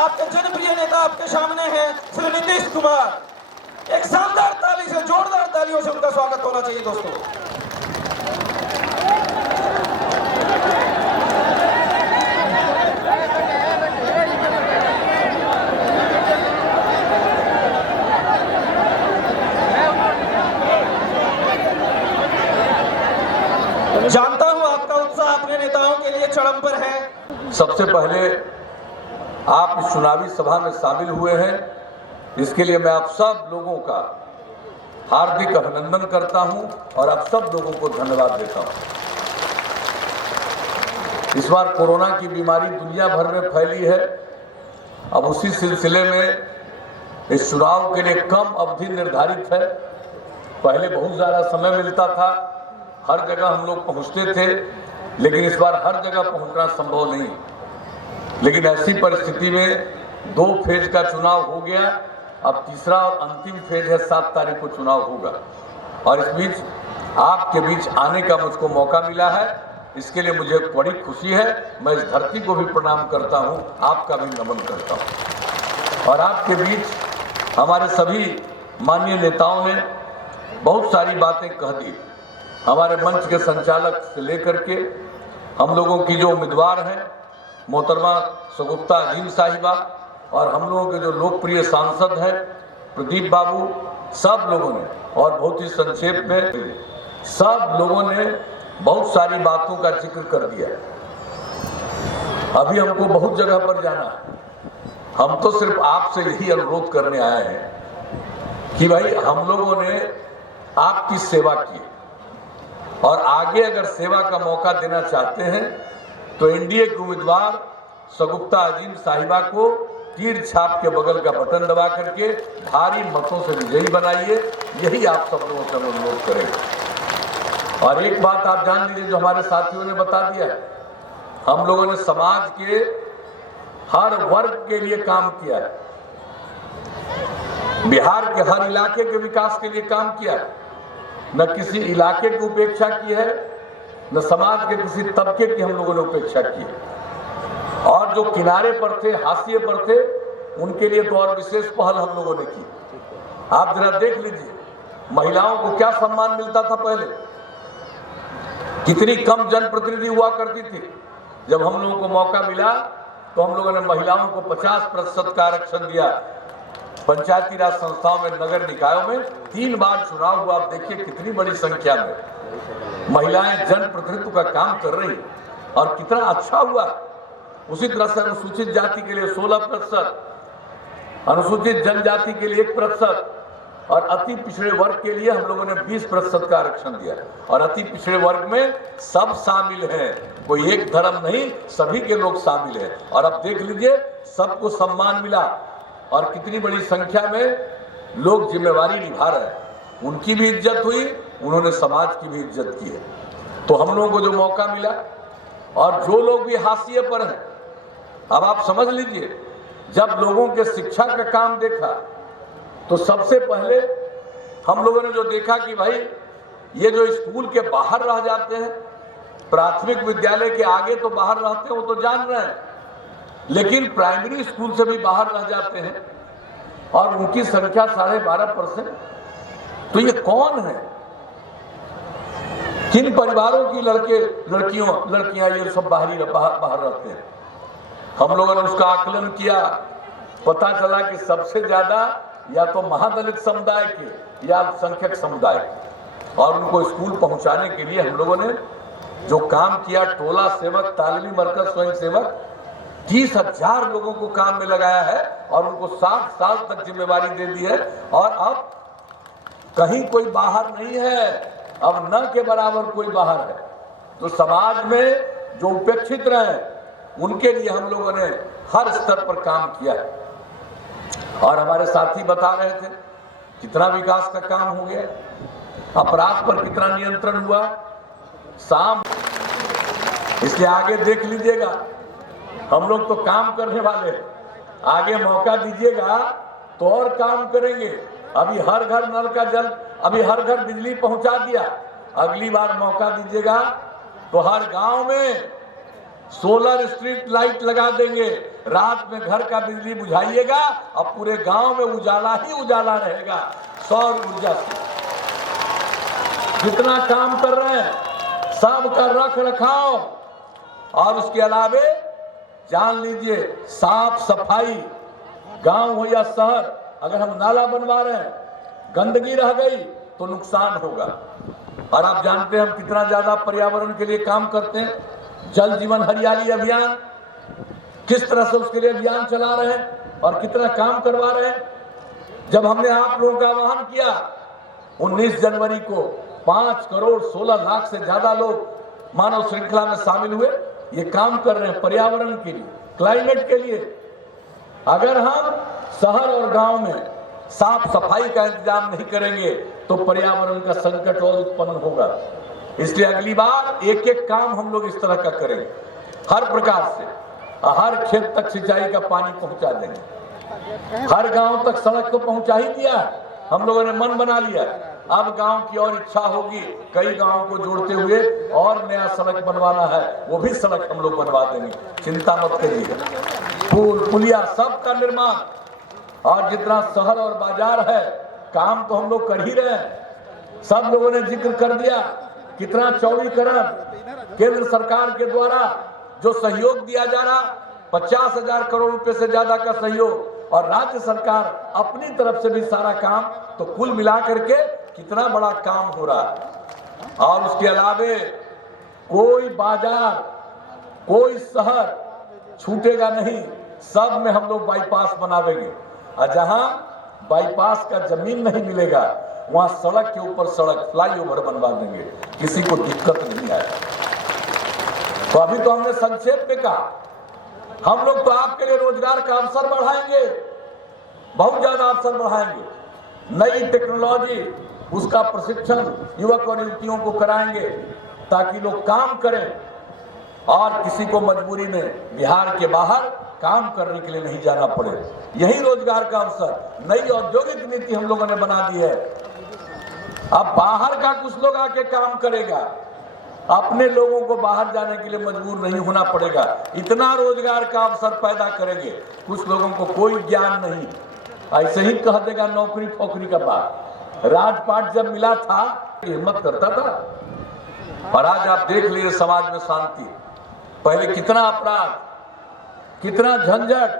आपके जनप्रिय नेता आपके सामने हैं श्री नीतीश कुमार। एक शानदार ताली से, जोरदार तालियों से उनका स्वागत होना चाहिए दोस्तों। जानता हूं आपका उत्साह अपने नेताओं के लिए चरम पर है। सबसे पहले आप इस चुनावी सभा में शामिल हुए हैं, इसके लिए मैं आप सब लोगों का हार्दिक अभिनंदन करता हूं और आप सब लोगों को धन्यवाद देता हूं। इस बार कोरोना की बीमारी दुनिया भर में फैली है। अब उसी सिलसिले में इस चुनाव के लिए कम अवधि निर्धारित है। पहले बहुत ज़्यादा समय मिलता था, हर जगह हम लोग पहुंचते थे, लेकिन इस बार हर जगह पहुंचना संभव नहीं। लेकिन ऐसी परिस्थिति में 2 फेज का चुनाव हो गया, अब तीसरा और अंतिम फेज है, 7 तारीख को चुनाव होगा और इस बीच आपके बीच आने का मुझको मौका मिला है। इसके लिए मुझे बड़ी खुशी है। मैं इस धरती को भी प्रणाम करता हूं, आपका भी नमन करता हूं। और आपके बीच हमारे सभी माननीय नेताओं ने बहुत सारी बातें कह दी। हमारे मंच के संचालक से लेकर के हम लोगों की जो उम्मीदवार हैं मोहतरमा शगुफ्ता अजीम साहिबा और हम लोगों के जो लोकप्रिय सांसद हैं प्रदीप बाबू, सब लोगों ने और बहुत ही संक्षेप में सब लोगों ने बहुत सारी बातों का जिक्र कर दिया। अभी हमको बहुत जगह पर जाना है। हम तो सिर्फ आपसे यही अनुरोध करने आए हैं कि भाई हम लोगों ने आपकी सेवा की और आगे अगर सेवा का मौका देना चाहते हैं तो एनडीए के उम्मीदवार शगुफ्ता अजीम साहिबा को तीर छाप के बगल का बटन दबा करके भारी मतों से विजयी बनाइए। यही आप सब लोगों से अनुरोध करेंगे। और एक बात आप जान लीजिए, जो हमारे साथियों ने बता दिया, हम लोगों ने समाज के हर वर्ग के लिए काम किया है, बिहार के हर इलाके के विकास के लिए काम किया है। न किसी इलाके की उपेक्षा की है, न समाज के किसी तबके की हम लोगों ने उपेक्षा की है। और जो किनारे पर थे, हाशिए पर थे, उनके लिए तो और विशेष पहल हम लोगों ने की। आप जरा देख लीजिए, महिलाओं को क्या सम्मान मिलता था पहले, कितनी कम जनप्रतिनिधि हुआ करती थी। जब हम लोगों को मौका मिला तो हम लोगों ने महिलाओं को 50% का आरक्षण दिया। पंचायती राज संस्थाओं में, नगर निकायों में 3 बार चुनाव हुआ। आप देखिए कितनी बड़ी संख्या में महिलाएं जनप्रतिनिधित्व का काम कर रही और कितना अच्छा हुआ। उसी तरह से अनुसूचित जाति के लिए 16%, अनुसूचित जनजाति के लिए 1% और अति पिछड़े वर्ग के लिए हम लोगों ने 20% का आरक्षण दिया। और अति पिछड़े वर्ग में सब शामिल हैं, कोई एक धर्म नहीं, सभी के लोग शामिल हैं। और अब देख लीजिए सबको सम्मान मिला और कितनी बड़ी संख्या में लोग जिम्मेवारी निभा रहे हैं। उनकी भी इज्जत हुई, उन्होंने समाज की भी इज्जत की है। तो हम लोगों को जो मौका मिला और जो लोग भी हाशिए पर हैं, अब आप समझ लीजिए, जब लोगों के शिक्षा का काम देखा तो सबसे पहले हम लोगों ने जो देखा कि भाई ये जो स्कूल के बाहर रह जाते हैं, प्राथमिक विद्यालय के आगे तो बाहर रहते हैं, वो तो जान रहे हैं, लेकिन प्राइमरी स्कूल से भी बाहर रह जाते हैं और उनकी संख्या 12.5%। तो ये कौन है? किन परिवारों की लड़कियां ये सब बाहर रहते हैं? हम लोगों ने उसका आकलन किया, पता चला कि सबसे ज्यादा या तो महादलित समुदाय के या अल्पसंख्यक समुदाय के। और उनको स्कूल पहुंचाने के लिए हम लोगों ने जो काम किया, टोला सेवक, तालीमी मरकज स्वयं सेवक, 30,000 लोगों को काम में लगाया है और उनको 60 साल तक जिम्मेवारी दे दी है। और अब कहीं कोई बाहर नहीं है, अब न के बराबर कोई बाहर है। तो समाज में जो उपेक्षित रहे उनके लिए हम लोगों ने हर स्तर पर काम किया है। और हमारे साथी बता रहे थे कितना विकास का काम हो गया, अपराध पर कितना नियंत्रण हुआ। इसलिए आगे देख लीजिएगा, हम लोग तो काम करने वाले हैं, आगे मौका दीजिएगा तो और काम करेंगे। अभी हर घर नल का जल, अभी हर घर बिजली पहुंचा दिया, अगली बार मौका दीजिएगा तो हर गांव में सोलर स्ट्रीट लाइट लगा देंगे। रात में घर का बिजली बुझाइएगा और पूरे गांव में उजाला ही उजाला रहेगा सौर ऊर्जा से। जितना काम कर रहे हैं सबका रख रखाव, और उसके अलावे जान लीजिए साफ सफाई, गांव हो या शहर, अगर हम नाला बनवा रहे हैं गंदगी रह गई तो नुकसान होगा। और आप जानते हैं हम कितना ज्यादा पर्यावरण के लिए काम करते हैं। जल जीवन हरियाली अभियान, किस तरह से उसके लिए अभियान चला रहे हैं और कितना काम करवा रहे हैं। जब हमने आप लोगों का आह्वान किया 19 जनवरी को 5 करोड़ 16 लाख से ज्यादा लोग मानव श्रृंखला में शामिल हुए। ये काम कर रहे हैं पर्यावरण के लिए, क्लाइमेट के लिए। अगर हम शहर और गांव में साफ सफाई का इंतजाम नहीं करेंगे तो पर्यावरण का संकट और उत्पन्न होगा। इसलिए अगली बार एक एक काम हम लोग इस तरह का करेंगे, हर प्रकार से हर खेत तक सिंचाई का पानी पहुंचा देंगे, हर गांव तक सड़क तो पहुंचा ही दिया, हम लोगों ने मन बना लिया। अब गांव की और इच्छा होगी कई गांवों को जोड़ते हुए और नया सड़क बनवाना है, वो भी सड़क हम लोग बनवा देंगे, चिंता मत करिए। पुल पुलिया सब का निर्माण, और जितना शहर और बाजार है काम तो हम लोग कर ही रहे हैं। सब लोगों ने जिक्र कर दिया कितना चौड़ीकरण केंद्र सरकार के द्वारा जो सहयोग दिया जा रहा, 50,000 करोड़ रुपए से ज्यादा का सहयोग, और राज्य सरकार अपनी तरफ से भी सारा काम, तो कुल मिलाकर के कितना बड़ा काम हो रहा है। और उसके अलावे कोई बाजार कोई शहर छूटेगा नहीं, सब में हम लोग बाईपास बनावेंगे। और जहां बाईपास का जमीन नहीं मिलेगा वहां सड़क के ऊपर सड़क फ्लाईओवर बनवा देंगे, किसी को दिक्कत नहीं आएगी। तो अभी तो हमने संक्षेप में कहा हम लोग तो आपके लिए रोजगार का अवसर बढ़ाएंगे, बहुत ज्यादा अवसर बढ़ाएंगे। नई टेक्नोलॉजी उसका प्रशिक्षण युवक और युवतियों को कराएंगे ताकि लोग काम करें और किसी को मजबूरी में बिहार के बाहर काम करने के लिए नहीं जाना पड़े। यही रोजगार का अवसर। नई औद्योगिक नीति हम लोगों ने बना दी है। अब बाहर का कुछ लोग आके काम करेगा, अपने लोगों को बाहर जाने के लिए मजबूर नहीं होना पड़ेगा। इतना रोजगार का अवसर पैदा करेंगे। कुछ लोगों को कोई ज्ञान नहीं, ऐसे ही कह देगा नौकरी फोकरी का बात। राजपाट जब मिला था हिम्मत करता था, और आज आप देख लीजिए समाज में शांति। पहले कितना अपराध, कितना झंझट,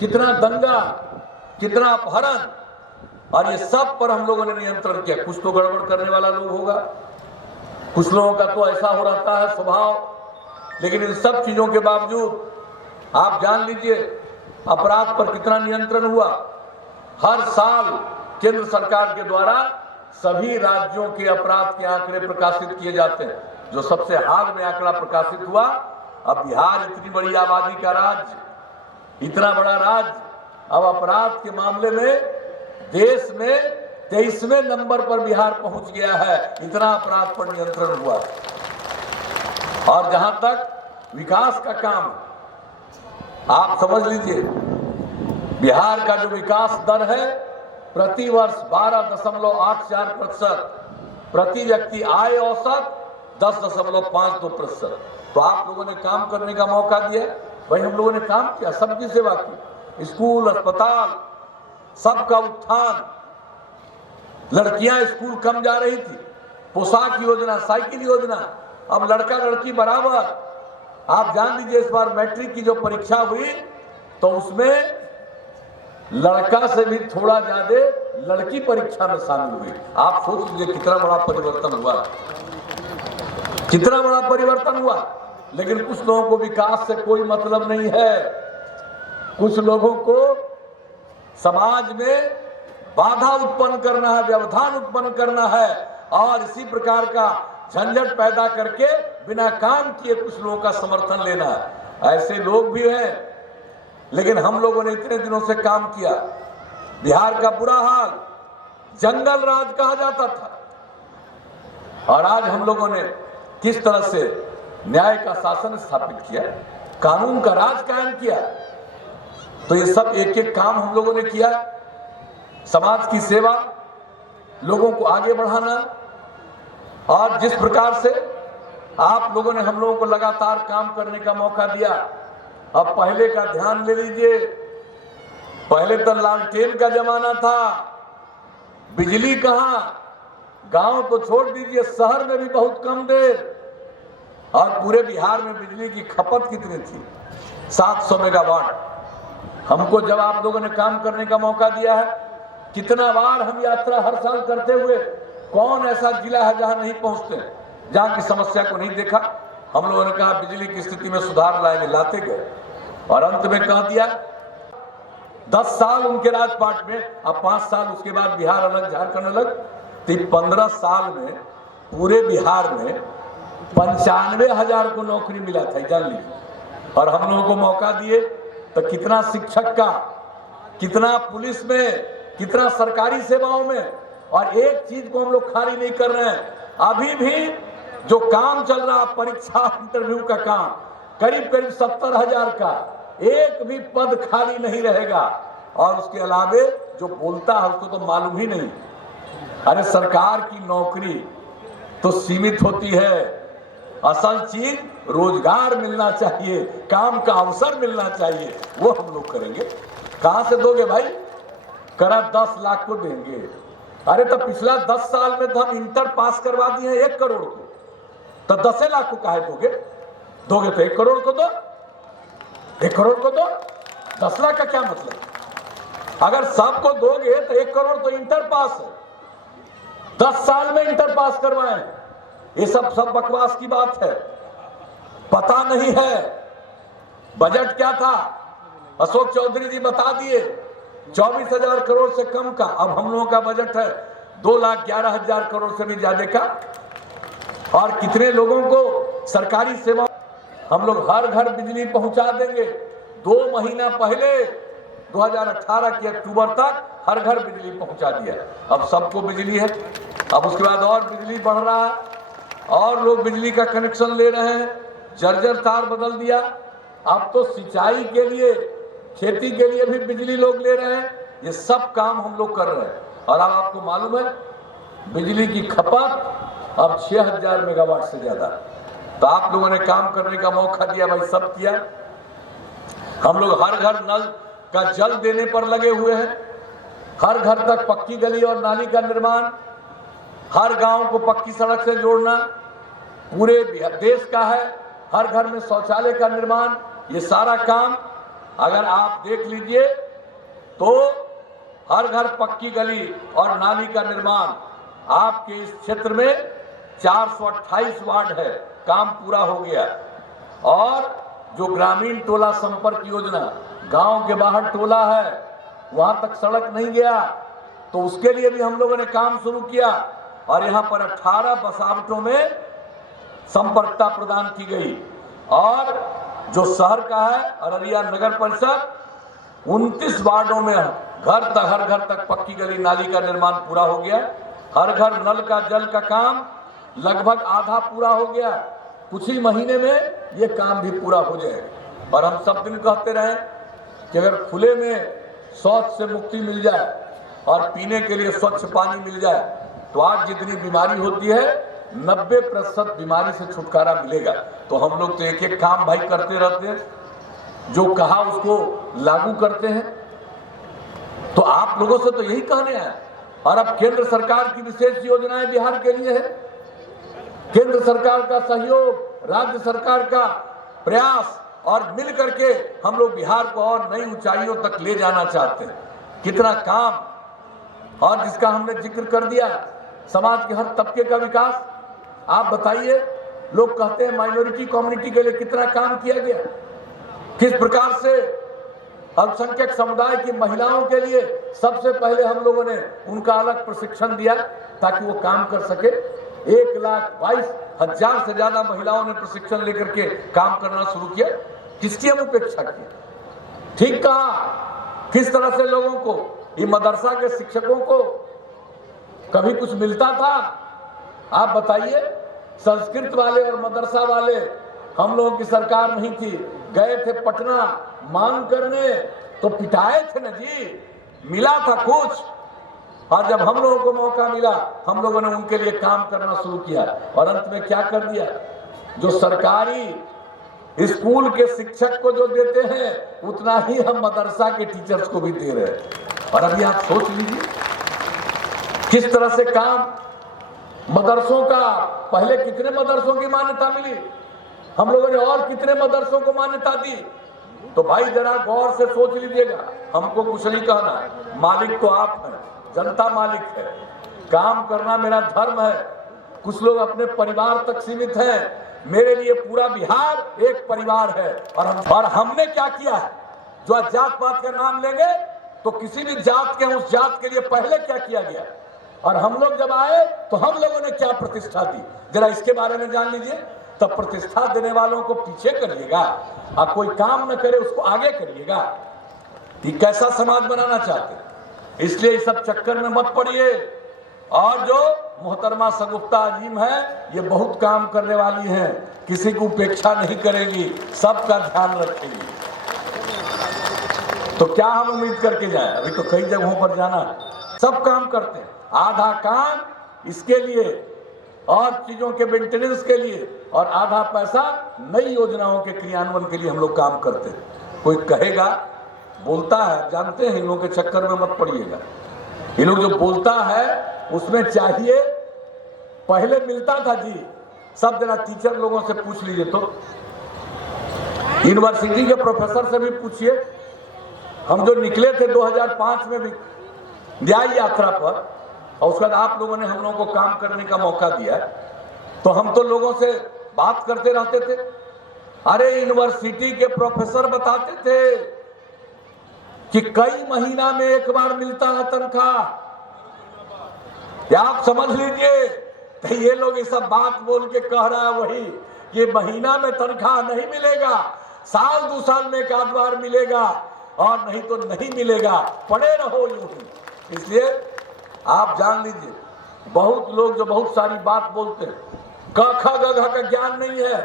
कितना दंगा, कितना अपहरण, और ये सब पर हम लोगों ने नियंत्रण किया। कुछ तो गड़बड़ करने वाला लोग होगा, कुछ लोगों का तो ऐसा हो रहता है स्वभाव, लेकिन इन सब चीजों के बावजूद आप जान लीजिए अपराध पर कितना नियंत्रण हुआ। हर साल केंद्र सरकार के द्वारा सभी राज्यों के अपराध के आंकड़े प्रकाशित किए जाते हैं। जो सबसे हाल में आंकड़ा प्रकाशित हुआ, अब बिहार इतनी बड़ी आबादी का राज्य, इतना बड़ा राज्य, अब अपराध के मामले में देश में 23वें नंबर पर बिहार पहुंच गया है। इतना अपराध पर नियंत्रण हुआ। और जहां तक विकास का काम, आप समझ लीजिए बिहार का जो विकास दर है प्रति वर्ष 12.84%, प्रति व्यक्ति आय औसत 10.52%। तो आप लोगों ने काम करने का मौका दिया, वही हम लोगों ने काम किया, सबकी सेवा की। स्कूल, अस्पताल, सबका उत्थान, लड़कियां स्कूल कम जा रही थी, पोशाक योजना, साइकिल योजना, अब लड़का लड़की बराबर। आप जान लीजिए इस बार मैट्रिक की जो परीक्षा हुई तो उसमें लड़का से भी थोड़ा ज्यादा लड़की परीक्षा में शामिल हुई। आप सोच लीजिए कितना बड़ा परिवर्तन हुआ, कितना बड़ा परिवर्तन हुआ। लेकिन कुछ लोगों को विकास से कोई मतलब नहीं है। कुछ लोगों को समाज में बाधा उत्पन्न करना है, व्यवधान उत्पन्न करना है, और इसी प्रकार का झंझट पैदा करके बिना काम किए कुछ लोगों का समर्थन लेना है। ऐसे लोग भी हैं, लेकिन हम लोगों ने इतने दिनों से काम किया। बिहार का बुरा हाल जंगल राज कहा जाता था, और आज हम लोगों ने किस तरह से न्याय का शासन स्थापित किया, कानून का राज कायम किया। तो ये सब एक एक काम हम लोगों ने किया। समाज की सेवा, लोगों को आगे बढ़ाना, और जिस प्रकार से आप लोगों ने हम लोगों को लगातार काम करने का मौका दिया, अब पहले का ध्यान ले लीजिए, पहले तो लालटेन का जमाना था, बिजली कहां, गांव तो छोड़ दीजिए, शहर में भी बहुत कम देर। और पूरे बिहार में बिजली की खपत कितनी थी? 700 मेगावाट। हमको जब आप लोगों ने काम करने का मौका दिया है, कितना बार हम यात्रा हर साल करते हुए, कौन ऐसा जिला है जहां नहीं पहुंचते, जहां की समस्या को नहीं देखा। हम लोगों ने कहा बिजली की स्थिति में सुधार लाएंगे, लाते गए, और अंत में कह दिया 10 साल उनके राजपाट में, अब 5 साल उसके बाद बिहार अलग झारखंड अलग, तो 15 साल में पूरे बिहार में 95,000 को नौकरी मिला था, जान लीजिए। और हम लोगों को मौका दिए तो कितना शिक्षक का, कितना पुलिस में, कितना सरकारी सेवाओं में। और एक चीज को हम लोग खाली नहीं कर रहे हैं, अभी भी जो काम चल रहा परीक्षा इंटरव्यू का काम, करीब करीब 70,000 का, एक भी पद खाली नहीं रहेगा। और उसके अलावे जो बोलता है उसको तो मालूम ही नहीं। अरे सरकार की नौकरी तो सीमित होती है, असल चीज रोजगार मिलना चाहिए, काम का अवसर मिलना चाहिए, वो हम लोग करेंगे। कहां से दोगे भाई? करा 10 लाख को देंगे। अरे तो पिछला 10 साल में तो हम इंटर पास करवा दिए हैं 1 करोड़ को, तो 10 लाख को काहे दोगे? दोगे तो 1 करोड़ को दो, 1 करोड़ को दो, 10 लाख का क्या मतलब? अगर सबको दोगे तो 1 करोड़ तो इंटर पास है, 10 साल में इंटर पास करवाएं। ये सब बकवास की बात है, पता नहीं है बजट क्या था। अशोक चौधरी जी बता दिए 24,000 करोड़ से कम का। अब हम लोगों का बजट है 2,11,000 करोड़ से भी ज्यादा का। और कितने लोगों को सरकारी सेवा, हम लोग हर घर बिजली पहुंचा देंगे। 2 महीना पहले 2018 के अक्टूबर तक हर घर बिजली पहुंचा दिया। अब सबको बिजली है, अब उसके बाद और बिजली बढ़ रहा है, और लोग बिजली का कनेक्शन ले रहे हैं, जर्जर तार बदल दिया। अब तो सिंचाई के लिए, खेती के लिए भी बिजली लोग ले रहे हैं। ये सब काम हम लोग कर रहे हैं। और अब आपको मालूम है बिजली की खपत अब 6,000 मेगावाट से ज्यादा। तो आप लोगों ने काम करने का मौका दिया भाई, सब किया। हम लोग हर घर नल का जल देने पर लगे हुए हैं, हर घर तक पक्की गली और नाली का निर्माण, हर गांव को पक्की सड़क से जोड़ना पूरे देश का है, हर घर में शौचालय का निर्माण। ये सारा काम अगर आप देख लीजिए तो हर घर पक्की गली और नाली का निर्माण आपके इस क्षेत्र में 428 वार्ड है, काम पूरा हो गया। और जो ग्रामीण टोला संपर्क योजना, गांव के बाहर टोला है, वहां तक सड़क नहीं गया, तो उसके लिए भी हम लोगों ने काम शुरू किया। और यहां पर 18 बसावटों में संपर्कता प्रदान की गई। और जो शहर का है अररिया नगर परिषद, 29 वार्डों में घर तक, हर घर तक पक्की गली नाली का निर्माण पूरा हो गया। हर घर नल का जल का काम लगभग आधा पूरा हो गया। कुछ ही महीने में ये काम भी पूरा हो जाएगा। और हम सब दिन कहते रहे कि अगर खुले में शौच से मुक्ति मिल जाए और पीने के लिए स्वच्छ पानी मिल जाए तो आज जितनी बीमारी होती है 90% बीमारी से छुटकारा मिलेगा। तो हम लोग तो एक एक काम भाई करते रहते हैं, जो कहा उसको लागू करते हैं। तो आप लोगों से तो यही कहने हैं। और अब केंद्र सरकार की विशेष योजनाएं बिहार के लिए है, केंद्र सरकार का सहयोग, राज्य सरकार का प्रयास, और मिल करके हम लोग बिहार को और नई ऊंचाइयों तक ले जाना चाहते हैं। कितना काम, और जिसका हमने जिक्र कर दिया, समाज के हर तबके का विकास। आप बताइए, लोग कहते हैं माइनॉरिटी कम्युनिटी के लिए कितना काम किया गया, किस प्रकार से अल्पसंख्यक समुदाय की महिलाओं के लिए सबसे पहले हम लोगों ने उनका अलग प्रशिक्षण दिया ताकि वो काम कर सके। 1,22,000 से ज्यादा महिलाओं ने प्रशिक्षण लेकर के काम करना शुरू किया। किसकी हम उपेक्षा की? ठीक कहा, किस तरह से लोगों को, ये मदरसा के शिक्षकों को कभी कुछ मिलता था? आप बताइए। संस्कृत वाले और मदरसा वाले, हम लोगों की सरकार नहीं थी, गए थे पटना मांग करने, तो पिटाए थे ना जी, मिला था कुछ। और जब हम लोगों को मौका मिला, हम लोगों ने उनके लिए काम करना शुरू किया। और अंत में क्या कर दिया? जो सरकारी स्कूल के शिक्षक को जो देते हैं उतना ही हम मदरसा के टीचर्स को भी दे रहे हैं। और अभी आप सोच लीजिए किस तरह से काम मदरसों का, पहले कितने मदरसों की मान्यता मिली, हम लोगों ने और कितने मदरसों को मान्यता दी। तो भाई जरा गौर से सोच लीजिएगा, हमको कुछ नहीं कहना है, मालिक तो आप हैं, जनता मालिक है, काम करना मेरा धर्म है। कुछ लोग अपने परिवार तक सीमित हैं, मेरे लिए पूरा बिहार एक परिवार है। और हमने क्या किया है, जो आज जात पात का नाम लेंगे तो किसी भी जात के उस जात के लिए पहले क्या किया गया, और हम लोग जब आए तो हम लोगों ने क्या प्रतिष्ठा दी, जरा इसके बारे में जान लीजिए। तब प्रतिष्ठा देने वालों को पीछे करिएगा, आप कोई काम न करे उसको आगे करिएगा। कि कैसा समाज बनाना चाहते हैं, इसलिए इस सब चक्कर में मत पड़िए। और जो मोहतरमा शगुफ्ता अजीम है, ये बहुत काम करने वाली हैं, किसी को उपेक्षा नहीं करेगी, सबका ध्यान रखेगी। तो क्या हम उम्मीद करके जाए, अभी तो कई जगहों पर जाना है, सब काम करते हैं, आधा काम इसके लिए और चीजों के मेंटेनेंस के लिए, और आधा पैसा नई योजनाओं के क्रियान्वयन के लिए हम लोग काम करते हैं। कोई कहेगा बोलता है, जानते हैं इन लोगों के चक्कर में मत पड़िएगा। ये लोग जो बोलता है उसमें चाहिए, पहले मिलता था जी, सब जरा टीचर लोगों से पूछ लीजिए, तो यूनिवर्सिटी के प्रोफेसर से भी पूछिए। हम जो निकले थे 2005 में भी न्याय यात्रा पर, और उसके बाद आप लोगों ने हम लोगों को काम करने का मौका दिया, तो हम तो लोगों से बात करते रहते थे। अरे यूनिवर्सिटी के प्रोफेसर बताते थे कि कई महीना में एक बार मिलता है तनख्वाह। या आप समझ लीजिए कि ये लोग ये सब बात बोल के कह रहा है वही कि महीना में तनख्वाह नहीं मिलेगा, साल 2 साल में एक आध बार मिलेगा, और नहीं तो नहीं मिलेगा, पड़े रहो यूं ही। इसलिए आप जान लीजिए, बहुत लोग जो बहुत सारी बात बोलते हैं, क ख ग घ का ज्ञान नहीं है,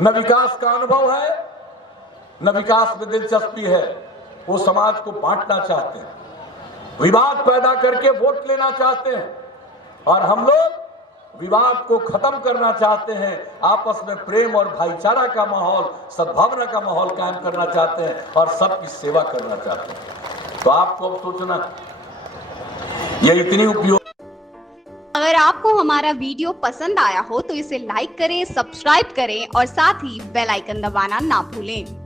न विकास का अनुभव है, न विकास में दिलचस्पी है, वो समाज को बांटना चाहते हैं, विवाद पैदा करके वोट लेना चाहते हैं, और हम लोग विवाद को खत्म करना चाहते हैं, आपस में प्रेम और भाईचारा का माहौल, सद्भावना का माहौल कायम करना चाहते हैं, और सबकी सेवा करना चाहते हैं। तो आपको अब सोचना, ये इतनी उपयोग। अगर आपको हमारा वीडियो पसंद आया हो तो इसे लाइक करें, सब्सक्राइब करें और साथ ही बेल आइकन दबाना ना भूलें।